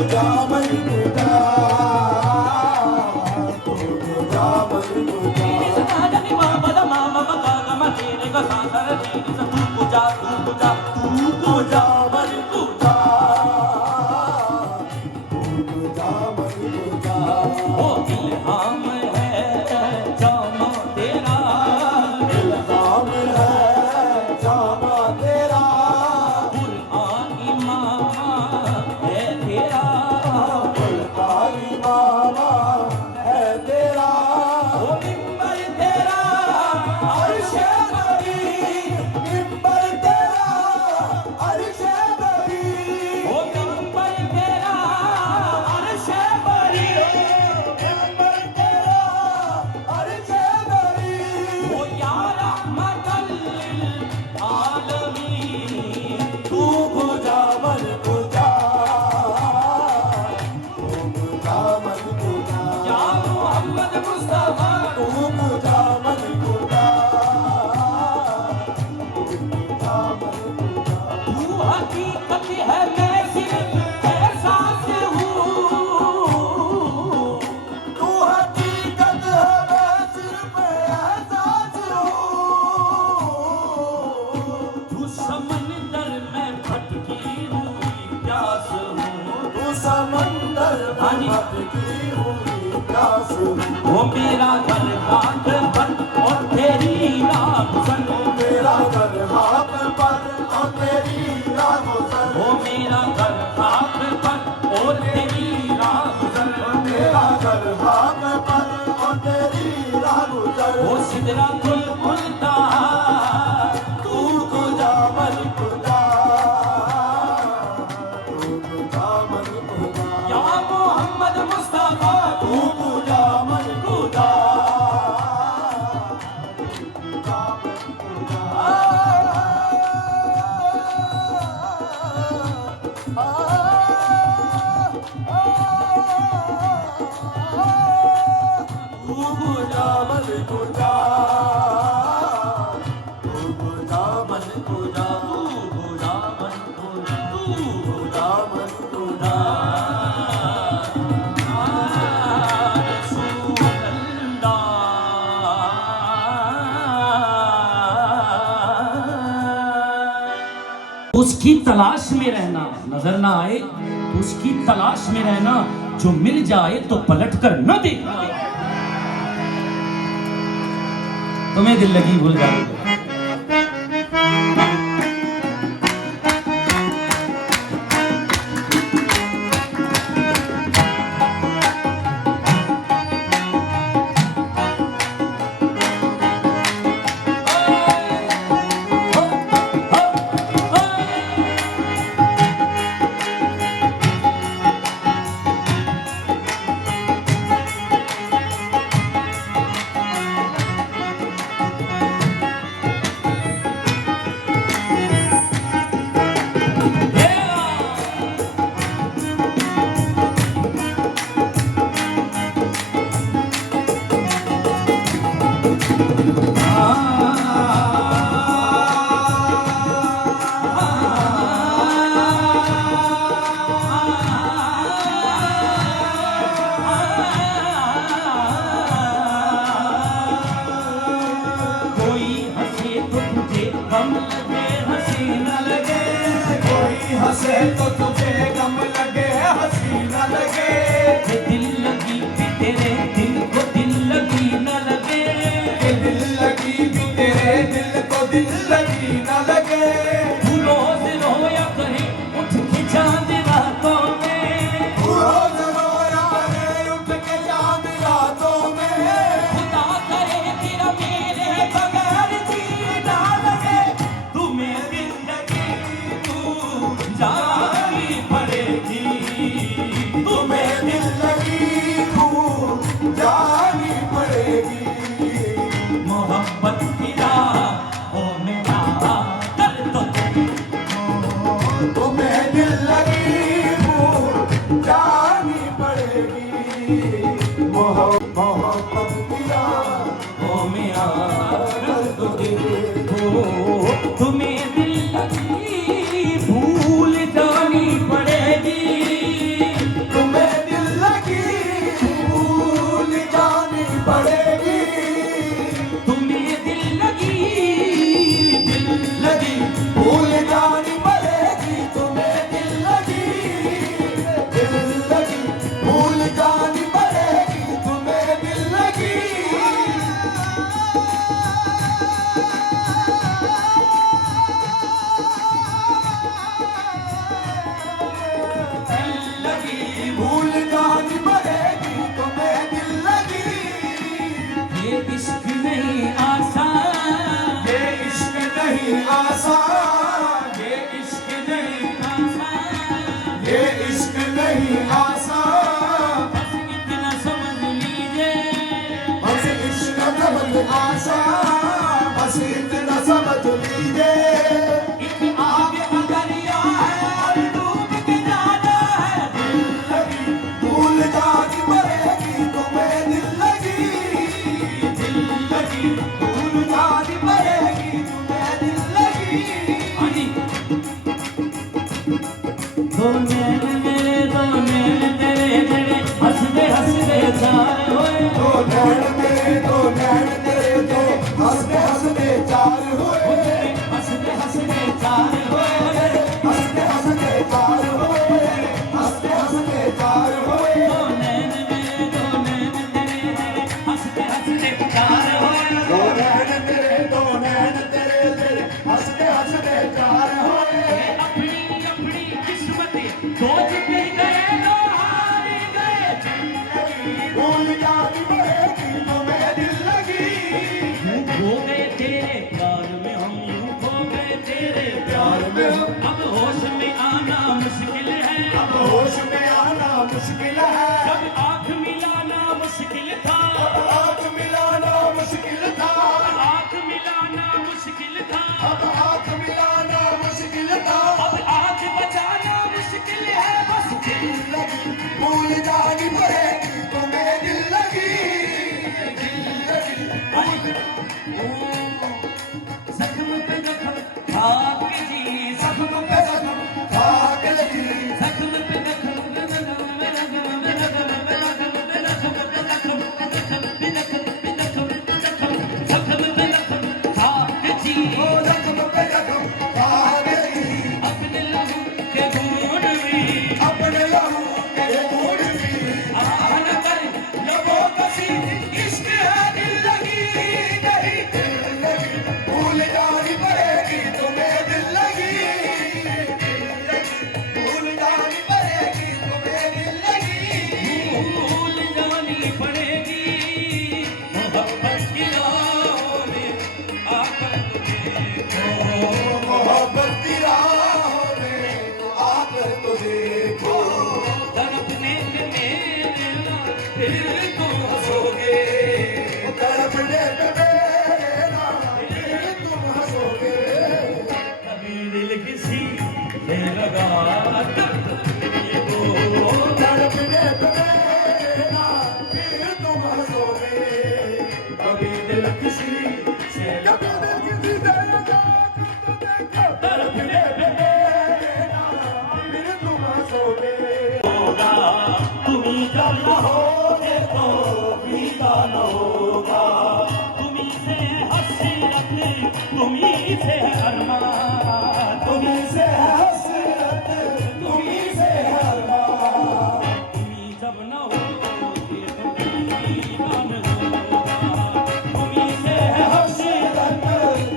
पूजा मन पूजा तू पूजा मन पूजा जनी बाबा दा मामा का गमा तेरे का सासर तेरे से तू पूजा तू पूजा तू पूजा मन पूजा तू पूजा मन पूजा ओ इल्हाम है जामा तेरा इल्हाम है जामा तेरा कुरान इमाम है तेरा कुरानी मामा है तेरा ओ मिंबर तेरा अर्श बरी मिंबर तेरा अर्श बरी ओ मिंबर तेरा अर्श बरी मिंबर तेरा अर्श बरी ओ या रहमतल लिल आलमीन तू पूजा मन पूजा तू पूजा मन पूजा या मोहम्मद मुस्तफा तू पूजा मन पूजा तू पूजा मन पूजा तू हकीकत है मैं सिर्फ एहसास हूँ तू हकीकत है मैं सिर्फ एहसास हूँ तू समंदर में भटकी हुई प्यास हूँ तू समंदर में भटकी हुई प्यास हूँ वो मेरा घर घाट बन और तेरी राह सन मेरा घर हाथ पर और तेरी राह गुजर वो मेरा घर घाट बन और तेरी राह सन मेरा घर हाथ पर और तेरी राह गुजर वो सिदरा कुल मुल्ता तू पूजा मन पूजा तू पूजा मन पूजा या मोहम्मद मुस्तफा तू पूजा मन पूजा तू पूजा मन पूजा तू पूजा मन पूजा तू पूजा मन पूजा तू पूजा मन पूजा रसूल अल्लाह उसकी तलाश में रहना नजर ना आए उसकी तलाश में रहना जो मिल जाए तो पलट कर न देखना तुम्हें दिल लगी भूल जाओगे हंसे तो तुझे गम लगे हंसी न लगे दिल लगी भी तेरे दिल को दिल लगी न लगे दिल लगी भी तेरे दिल को दिल लगी न लगे तू रोज रोया करे उठ के चांद रातों में तू रोज रोया करे उठ के चांद रातों में खुदा करे तेरा मेरे बगैर जीना लगे तू मेरी जिंदगी तू जानी आसान, बस इतना समझ लीजिए, बस इश्क तमन आसान, बस इतना समझ लीजिए। एक आग का दरिया है और डूब के जाना है। दिल लगी भूल जानी पड़ेगी तुम्हें, दिल लगी, दिल लगी भूल जानी पड़ेगी तुम्हें, दिल लगी। हाँ जी। दो नैन मेरे, दो नैन तेरे तेरे, हंसते हंसते चार होए। दो नैन तेरे, दो नैन तेरे, दो हंसते हंसते चार हुए, हंसते हंसते चार होए। हंसते हंसते चार हुए, हंसते हंसते चार हुए। दो नैन मेरे, दो नैन तेरे तेरे, हंसते हंसते चार होए। दो नैन तेरे, दो नैन तेरे तेरे, हंसते हंसते चार हुए। अपनी अपनी किस्मत दो जीत गए, दो हार गए। भूल जानी पड़ेगी तुम्हें, दिल लगी, खो गए तेरे प्यार में हम, यूं खो गए तेरे प्यार में हम। अब होश में आना मुश्किल है, अब होश में आना मुश्किल है, जब आँख मिलाना मुश्किल था, आँख मिलाना मुश्किल था, आँख मिलाना मुश्किल था, अब आँख मिलाना मुश्किल था। अब आँख बचाना मुश्किल है। बस दिल लगी भूल जानी पड़ेगी तुम्हें, दिल लगी, दिल लगी भूल। जख्म पे जख्म खाक जी, जख्म पे जख्म, भाग लगी, जख्म पे जख्म, जख्म पे जख्म खाक जी, ओ जख्म पे जख्म भाग लगी, अपने लहू के घूंट में अपने लहू के घूंट में आन कर लबों कसी, इश्क है दिल लगी नहीं। दिल लगी भूल जानी पड़ेगी तुम्हें, दिल लगी, दिल लगी भूल जानी पड़ेगी तुम्हें, दिल लगी। भूल जानी पड़ेगी मोहब्बत की राहों में आकर तुझे। मोहब्बत की राहों में आकर तो देखो, तड़पने में मेरे ना फिर तुम हंसोगे, तड़पने पे मेरा फिर तुम हंसोगे। कभी दिल किसी से लगा तब ये तो तड़पने पे मेरा फिर तुम हंसोगे, कभी दिल किसी से कभी दिल किसी से लगा तो देखो, तड़पने पे मेरा फिर तुम हंसोगे। होगा, तुम्ही जब न होगे तो बीता न होगा, तुम्ही से हसरत, तुम्ही से अरमान, तुम्हीं से हसरत, तुम्हीं से अरमान। तुम्ही जब न होगे तो बीता न होगा, तुम्ही से हसरत,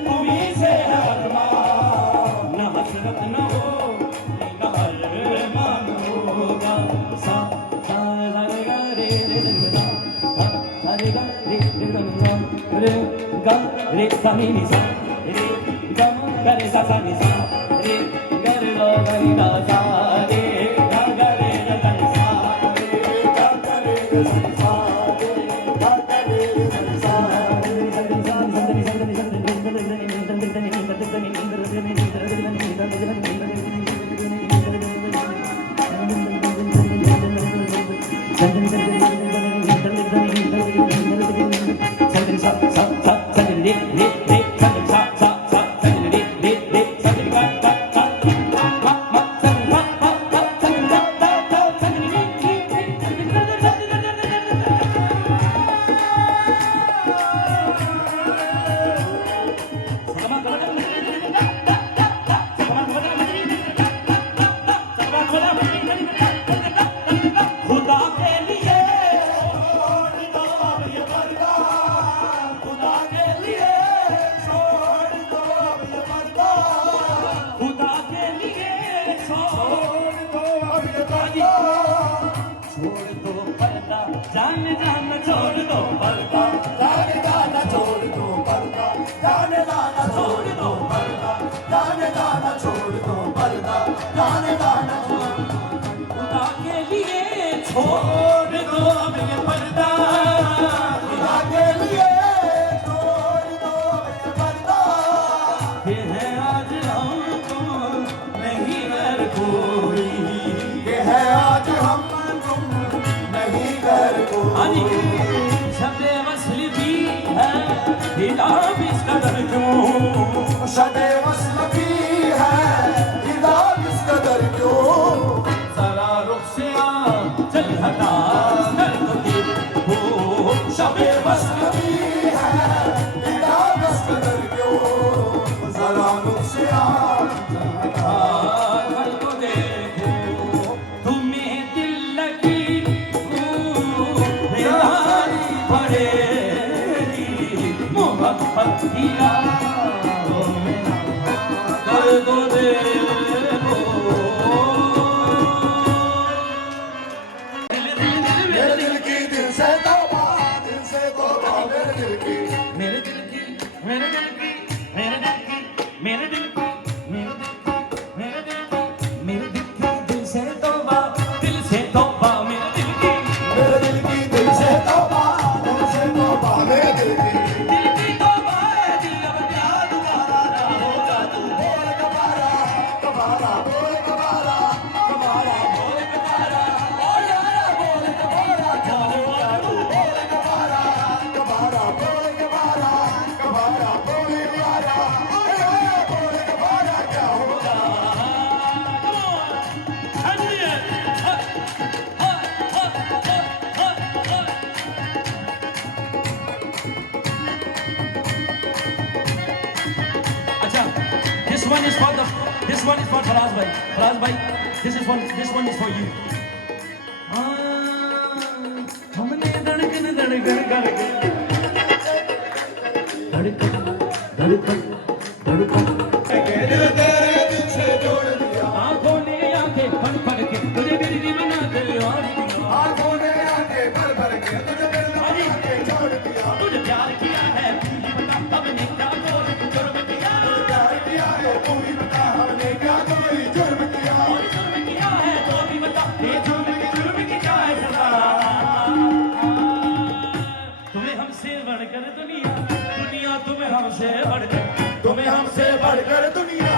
तुम्हीं से अरमान। न हसरत न हो न अरमान होगा। सा सा रे गा रे रे रे गा, सा रे गा रे रे गा रे गा रे सा नी नी सा रे गा गा रे सा सा नी सा रे गा रे लो गा नी दा सा रे गा गा रे गा गा नी सा गा करे रे संसा रे, गा करे रे संसा रे। खुदा के लिए छोड़ दो अब ये पर्दा खुदा के लिए छोड़ दो ये पर्दा ये है आज हमको नहीं घर कोई ये है आज हम तुम नहीं घर हाँ जी कोई शबे वसल भी है हिजाब इस कदर क्यों शबे वस्ल भी है हिजाब इस कदर क्यों जरा रुख से आ चल हटा कर तो दिल हो शबे वस्ल भी है हिजाब इस कदर क्यों जरा मुझसे आ कल को देखो तुम्हें दिल लगी बेदारी पड़ेगी मोहब्बत की राहों में कल को देखो मेरे दिल की दिल से तौबा मेरे दिल की मेरे दिल की मेरे दिल की मेरे दिल की मेरे दिल की मेरे दिल की मेरे दिल की मेरे दिल की दिल से तौबा मेरे दिल की मेरे दिल की दिल से तौबा मेरे दिल की दिल की तौबा है दिल अब क्या दोबारा ना होगा तू बोल कबारा कबारा बोल कबारा कबारा बोल कबारा ओ यारा बोल कबारा क्या होगा तू बोल कबारा कबारा बोल कबारा कबारा बोल कबारा ओ यारा बोल कबारा क्या होगा अच्छा this one is for Faraz bhai this one is for you हमने धड़कन करके धड़कन दिल तेरे दिल से जोड़ दिया आंखों ने आंखें फन फन के तुझे मेरी दीवाना दिल और दिया आंखों ने आंखें भर भर के तुझे दिल में आके छोड़ दिया तुझे प्यार किया है तुझे बता हमने क्या जुर्म किया प्यार किया है तू ही बता हमने क्या कोई जुर्म किया और जुर्म किया है तो भी बता ये जुर्म की क्या है सजा तुम्हें हमसे बढ़कर दुनिया तुम्हें हमसे बढ़कर तुम्हें हमसे बढ़कर दुनिया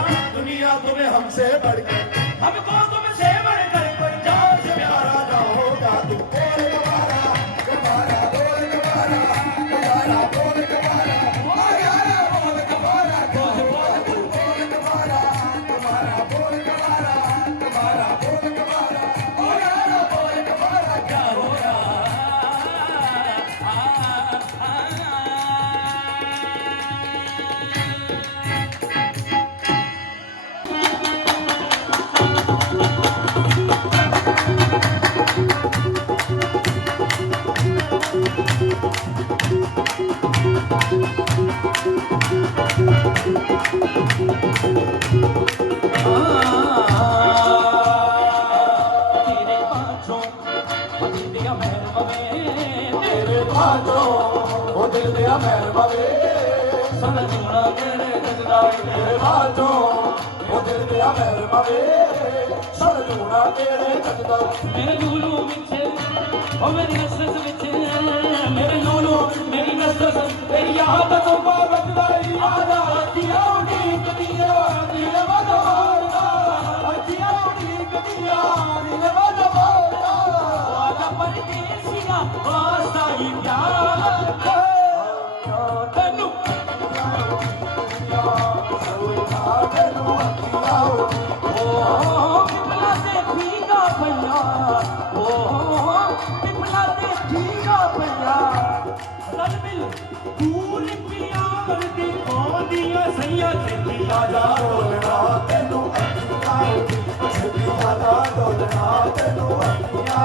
तुम्हें हमसे बढ़कर हमको तुमसे बढ़कर कोई जान से प्यारा ना होगा तू बोल कबारा कबारा बोल कबारा कबारा बोल कबारा ओ यारा बोल कबारा बोल बोल कबारा कबारा बोल कबारा कबारा बोल कबारा ओ यारा बोल कबारा क्या होगा तेरे पाँचों दिल दिया मेहरबानी तेरे बाजो ओ दिल दिया मेहरबानी सन जुड़ा तेरे जगदाई तेरे बाजो ओ दिल दिया मेहरबानी सर जूना तेरे जगदा मेरे लूलू मिठे ओ मेरी नसरत मिठे मेरे लूलू मेरी नसरत तेरी आदतों को बदलाई आजा दिया उड़ीक दिया दिल बदवाना दिया उड़ीक दिया दिल बदवाना आजा परदेसिया वास्ता ही प्यार तनु पिपला से भीगा भैया पिपला से भीगा भैया रलबिल फूल पिया दी दिया सैया खेती राजा डोलना तेनू अखियां छुपी राजा डोलना तेनू अखियां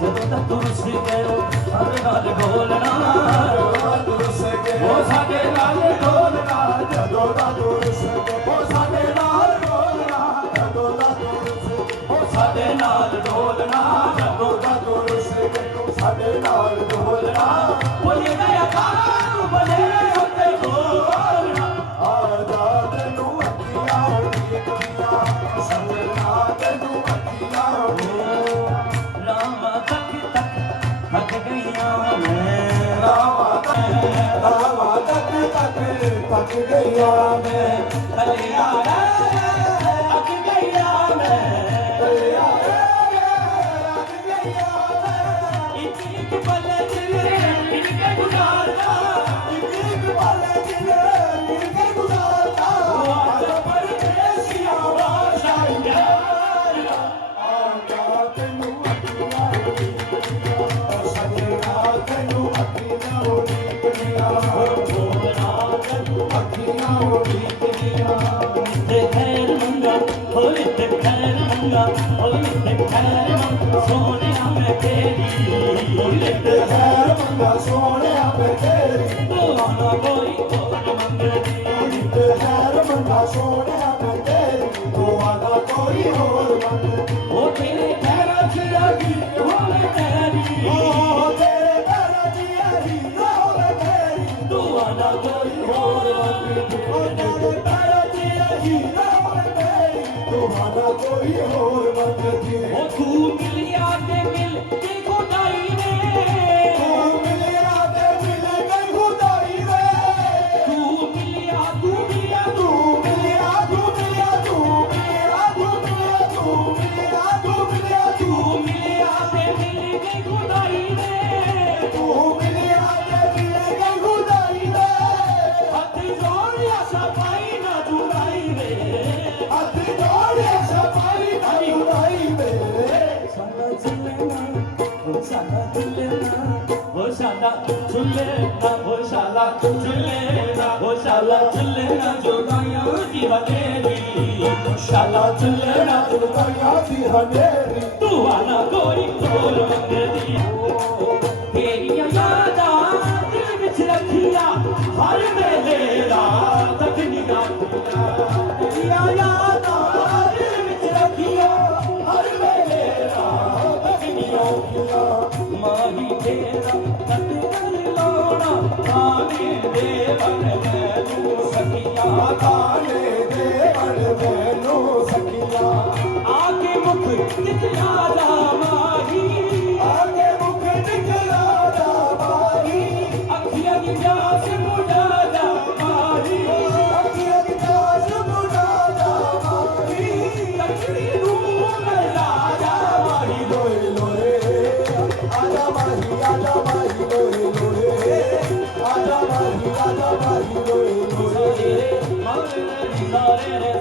ਜਦੋਂ ਤੱਕ ਤੁਰਸ ਗਏ ਸਾਡੇ ਨਾਲ ਬੋਲਣਾ तुरस गए ਉਹ ਸਾਡੇ ਨਾਲ डोलना जदों दा तुरस गए ओ साडे नाल डोलना जदों दा तुरस गए ਉਹ ਸਾਡੇ ਨਾਲ ਡੋਲਣਾ जदों दा तुरस गए ओ साडे नाल डोलना ਬੋਲੇ ਗਿਆ ਕਾਨੂੰ ਬਲੇ ਉੱਤੇ ਬੋਲਣਾ आजा तेनू अखियां उड़ीकदियां संगना तेनू अखियां गया मैं थले आया अक गया मैं थले आया अक गया मैं एक पल दिल इनके गुजारता एक पल दिल इनके गुजारता आजा परदेसिया वाशा यार आजा तेनू अखियां सजना तेनू अखियां उड़ीकदियां अखियां उड़ीकदियां ते खैर मंगा होली ते खैर मंगा होली ते खैर मंगा सोनिया मैं तेरी होली ते खैर मंगा सोनिया मैं तेरी दुआ ना कोई और मंगदी होली ते खैर मंगा सोनिया मैं तेरी दुआ ना कोई और मंगदी ओ तेरे पैरा च लगी होले तेरी ओ तेरे पैरां च आही होवे तेरी दुआ ना कोई और मंगदी ओ तेरे पैरां च आही होवे तेरी दुआ ना कोई और मंगदी ओ तू मिलिया ते मिल के खुदाई ने तू मिलिया ते मिल गई खुदाई रे तू मिलिया तू मिलिया तू मिलिया तू मिलिया तू मिलिया तू मिलिया तू मिलिया तू मिलिया तू मिलिया ते मिल के खुदाई ने तू मिलिया ते मिल गई खुदाई रे हथ जोड़िया सफाई ना जुड़ाई रे हथ जोड़े सफाई ना उड़ाई रे सादा चुलेना ओ सादा चुलेना ओ सादा चुलेना ओ सादा चुलेना ओ सादा चुलेना जुड़ाया दीवानेरी शाला चुलेना दुनिया दी हनेरी तू आना कोई और मंगदी तेरियां यादां दिल विच रखिया हर वेले रात तकनिया तेरियां यादां दिल विच रखिया हर वेले रात तकनिया माही तेरा कद कर लोना आने दे बन मैनू सखिया ताने दे बड़ मैनू सखिया आके मुख दिखला जा माही आगे मुख निकला जा बारी अखियां दी प्यास बुझा जा माही अखियां दी प्यास बुझा जा बारी तकड़ी नू मिला जा माही लोए लोए आजा माही लोए लोए आजा माही लोए लोए सारे रे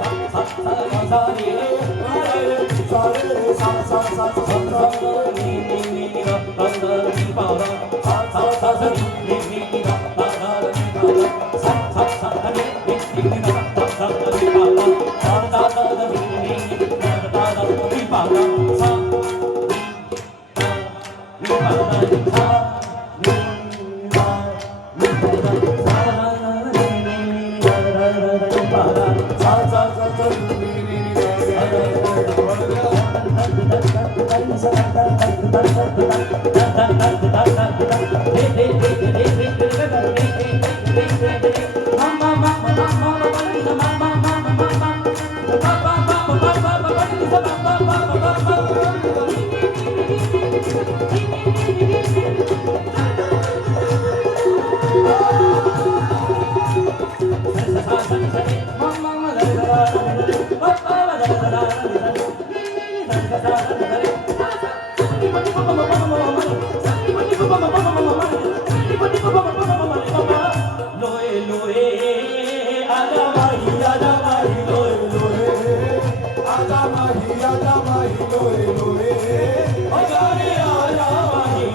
सारे रे सारे रे सा सा सा सा सा नी नी नी रा रा नी पा रा सा सा सा सा नी नी नी रा रा नी पा रा सा सा सा नी नी नी रा रा नी पा रा सा सा सा नी नी रा रा नी पा रा सा नी पा रा सा लोए लोए आजा माही लोए लोए आजा माही लोए लोए आजा रे आजा माही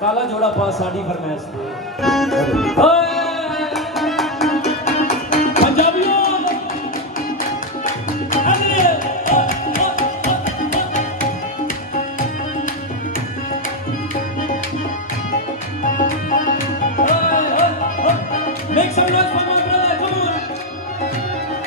काला जोड़ा पास साड़ी फरमाइश पंजाबियों make some noise for my brother, come on.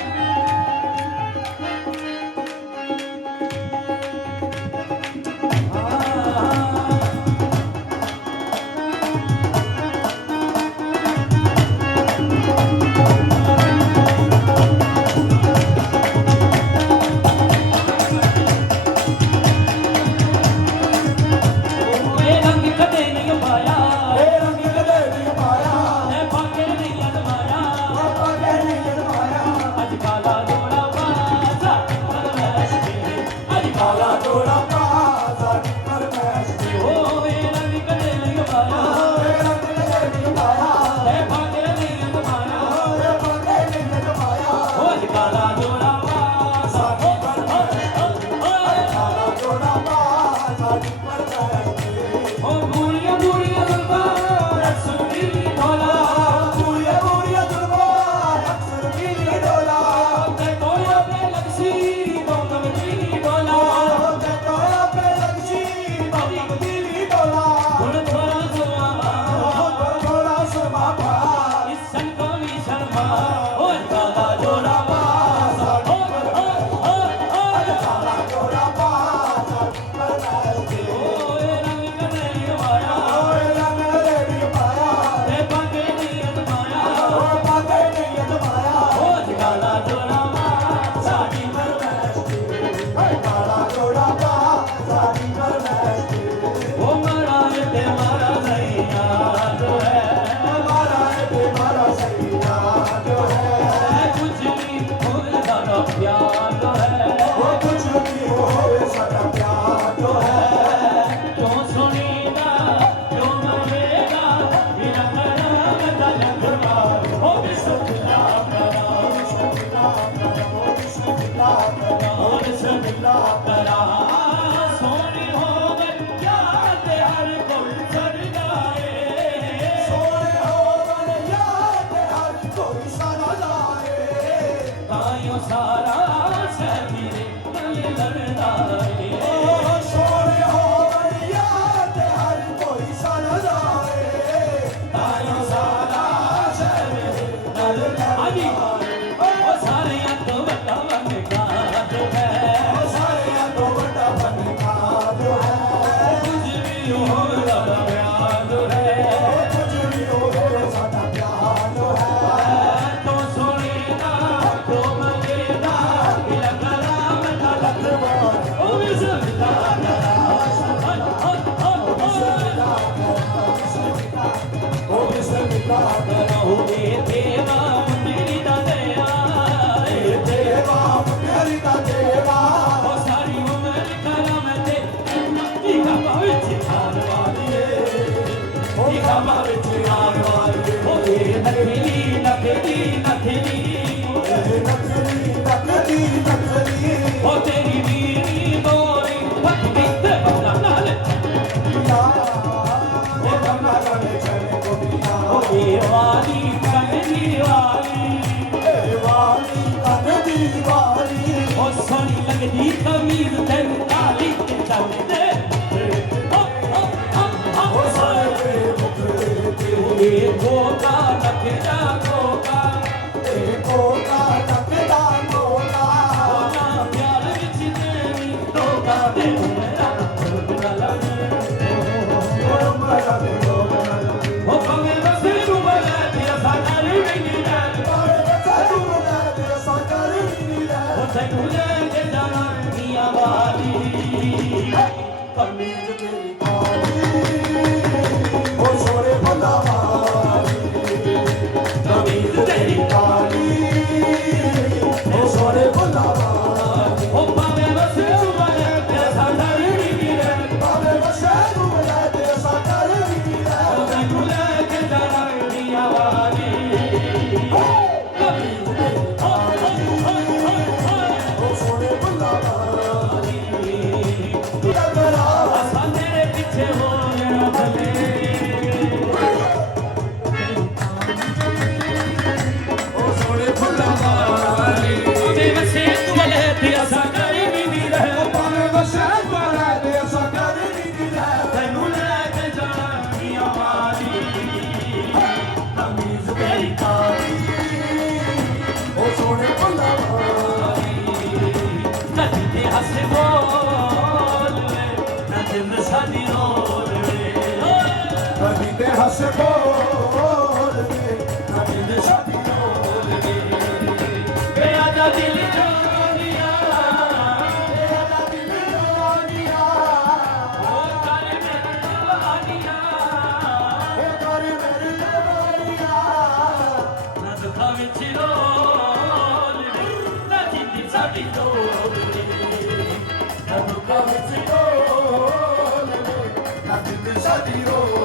Shadi role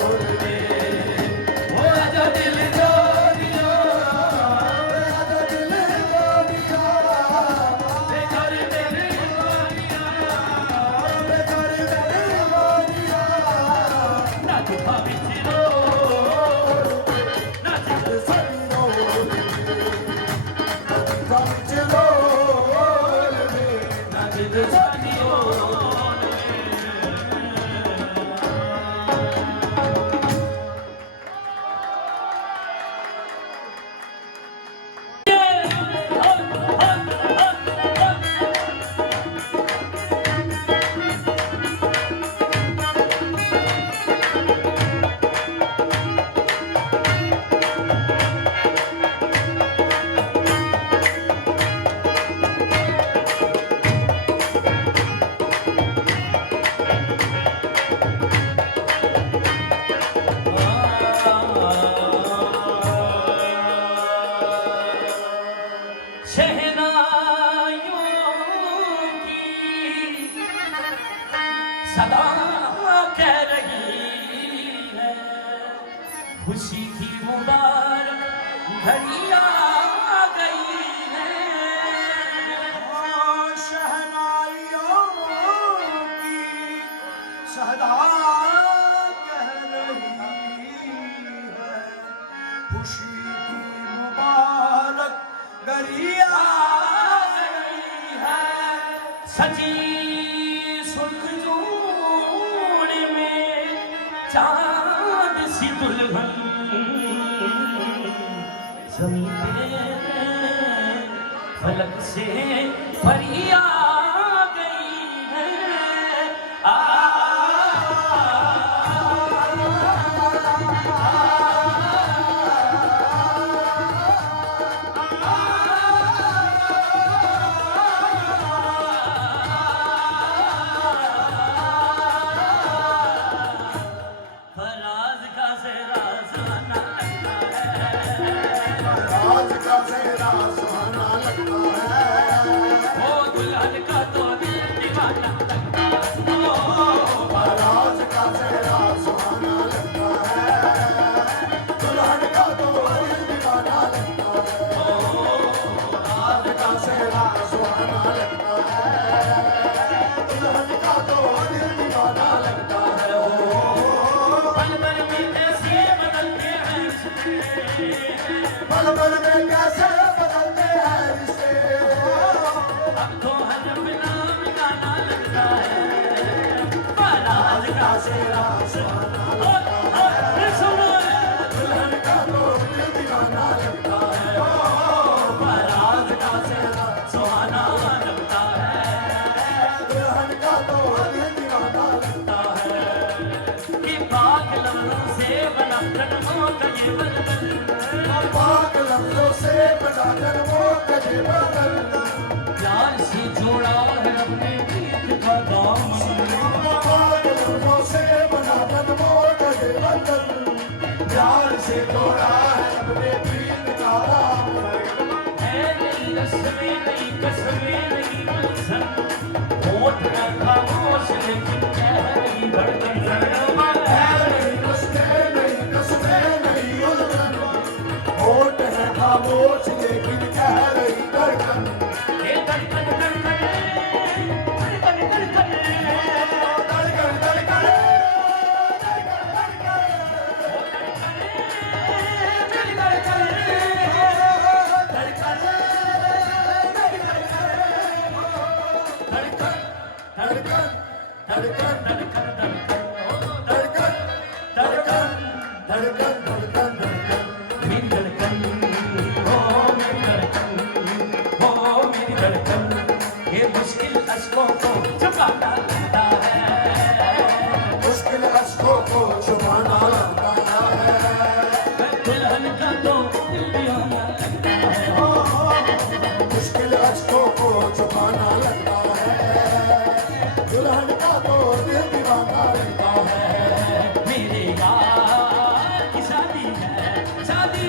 खुशी की मुबारक घड़ी आ गई है। शहनाइयों की सदा कह रही है, खुशी की मुबारक घड़ी आ गई है। सजी सुर्ख जोड़ में चांद सी दुल्हन ज़मीं पे फलक से परी आ गई है। फराज का सेहरा सुहाना लगता है। आज का सेहरा सुहाना लगता है। ओ दुल्हन का तो दिल दीवाना लगता है। आज का सेहरा सुहाना लगता है। दुल्हन का तो दिल दीवाना लगता है। आज का सेहरा सुहाना लगता है। दुल्हन का तो दिल दीवाना लगता है। पल भर में कैसे बदलते हैं रिश्ते। पल पल में कैसे बदलते हैं रिश्ते। अब तो हर बिना गाना लगता है। फराज का सेहरा सुहाना सुनो दुल्हन का तो दिल दीवाना लगता है। फराज का सेहरा सुहाना लगता है। दुल्हन का तो दिल दीवाना लगता है। कि पाक लफ्ज़ों से बना जन्मों का ये बंधन। पाक लफ्जों से बना जन्मों का ये बंधन। प्यार से जोड़ा है अपने प्रीत का दामन। पाक लफ्जों से बना जन्मों का ये बंधन। प्यार से जोड़ा है अपने प्रीत का दामन। है नई रस्में नई कसमें नई मंज़र। होठ न खामोश लेकिन कह रही धड़कन। है नई रस्ते नई कस्में नई उलझन। होठ है खामोश लेकिन कह रही धड़कन। ये धड़कन धड़कन धड़कन धड़कन। धड़कन धड़कन मेरी धड़कन धड़कन धड़कन धड़कन धड़कन धड़कन धड़कन धड़कन धड़कन। मेरी धड़कन हो मेरी धड़कन हो मेरी धड़कन। ये मुश्किल अश्कों को छुपाना लगता है। मुश्किल अश्कों को छुपाना लगता है। दुल्हन का तो दिल दीवाना लगता है। मुश्किल अश्कों को छुपाना लगता है। दुल्हन का तो दिल दीवाना लगता है। मेरे यार की शादी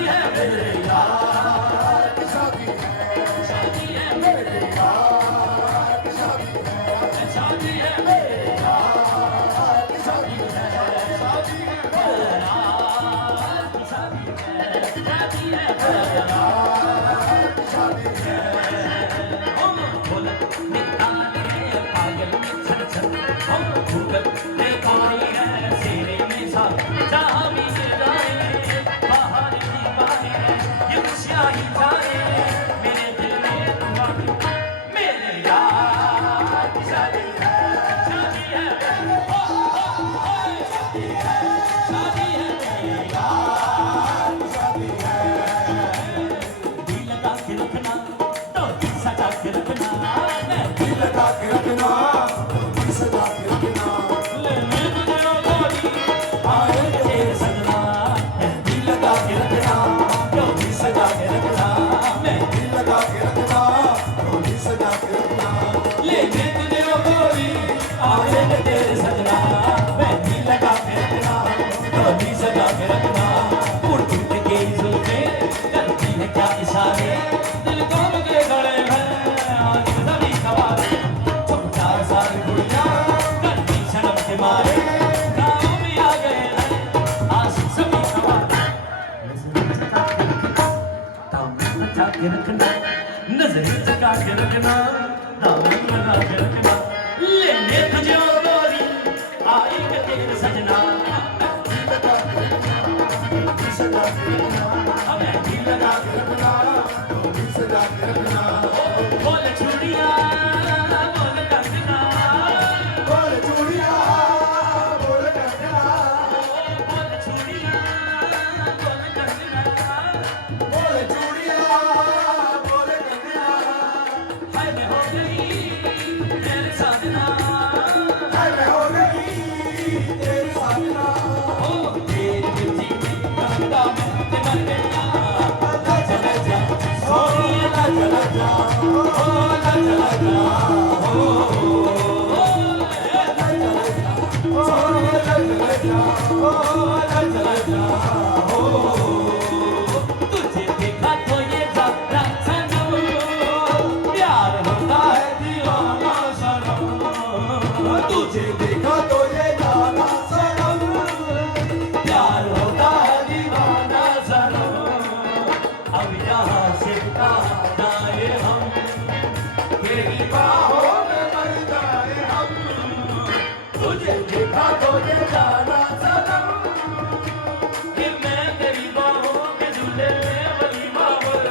है मेरे यार की शादी है। शादी है मेरे यार की शादी है। शादी है मेरे यार की शादी है। शादी है यार की शादी है। शादी है यार की शादी है। ढोलक में ताले पायल में छन छन। भूगल में कोई है सेरे में सा। जहाँ भी से जाए बाहर की बाहें के रखना, नजर झुका के रखना, दामन लगा के रखना, लेने तुझे ओ गोरी आई के तेरे सजना, सजा के रखना, हमें भी लगा के रखना, डोरी सजा के रखना, बोल चूड़िया बोल कंगना, बोल चूड़िया बोल कंगना, बोल चूड़िया बोल कंगना, बोल चूड़िया बोल कंगना, हाय मैं हो गई तेरे साजना, हाय मैं हो गई तेरी साजना, ओ तेरी मिर्ची की गंगा में ते मर गया, ला चला जा सोनिया ला चला जा, ओ ला चला जा, ओ ला चला जा, सोनिया ला चला जा, ओ ला चला जा, ओ तुझे देखा तो ये जाता सनम, प्यार होता है दीवाना सनम, तुझे देखा तो ये जाना सनम, प्यार होता है दीवाना सनम, अब यहाँ से कहाँ जाए हम, तेरी बाहों में मर जाए हम, तुझे देखा तो ये जाना सनम, कि मैं तेरी बाहों के झूले में बनी बाबर,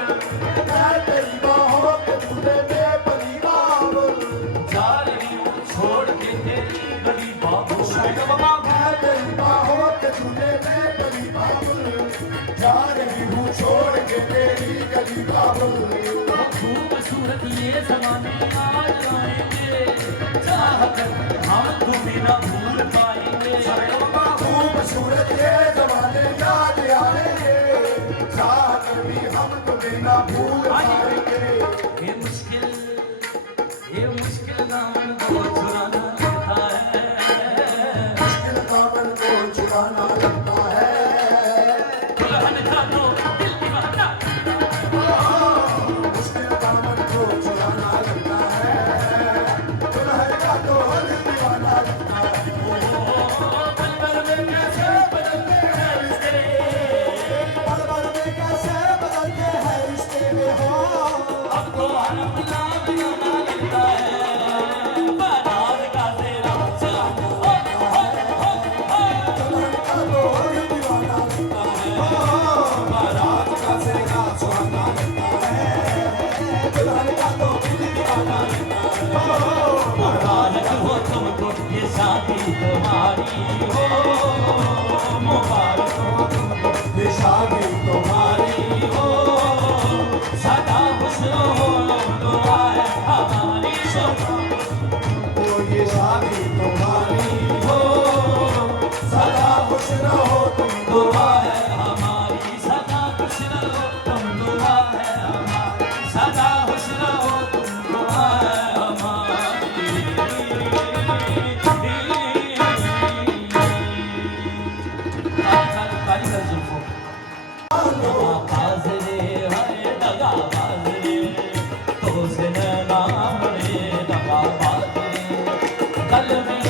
मैं तेरी बाहों के झूले में बनी बाबुल, जा रही हूँ छोड़ के तेरी गली बाबू, मैं तेरी बाहों के झूले में बनी बाबुल, जा रही हूँ छोड़ के तेरी गली बाबुल, खूबसूरत ये जमाने आज आएंगे, चाहकर हम तुम्हें न भूल पाएंगे, खूबसूरत ये जमाने याद आएंगे, चाहकर भी हम तुम्हें ना भूल पाएंगे, ये मुश्किल दामन को चुराना लगता है, मुश्किल दामन को चुराना लगता है, दुल्हन का तो दिल दीवाना, मुश्किल दामन को चुराना लगता है, दुल्हन का तो हर दीवाना लगता है, पल पल में कैसे बदलते हैं रिश्ते, पल पल में कैसे बदलते हैं रिश्ते में हो, अब तो आलम नाम बनाना लगता है, बारात का तेरा चाँद, दुल्हन का तो हर दीवाना लगता है, बारात का सेगा सुहाना लगता है, दुल्हन का तो दिल दीवाना लगता है, मुबारक हो तुमको ये शादी तुम्हारी हो, मुबारक हो तुमको ये शादी तुम्हारी, तुम्हारी हो, सदा खुश रहो दुआ है हमारी शोभा तो ये शादी तुम्हारी, हो, सदा खुश रहो तुम, दुआ है हमारी, सदा खुश रहो तुम, दुआ है हमारी, सदा खुश रहो तुम, दुआ है हमारी। कारीगर जुल्फों बाज़रे है दगा बाज़रे, तो से नैना बड़े दगा बाज़रे, कल में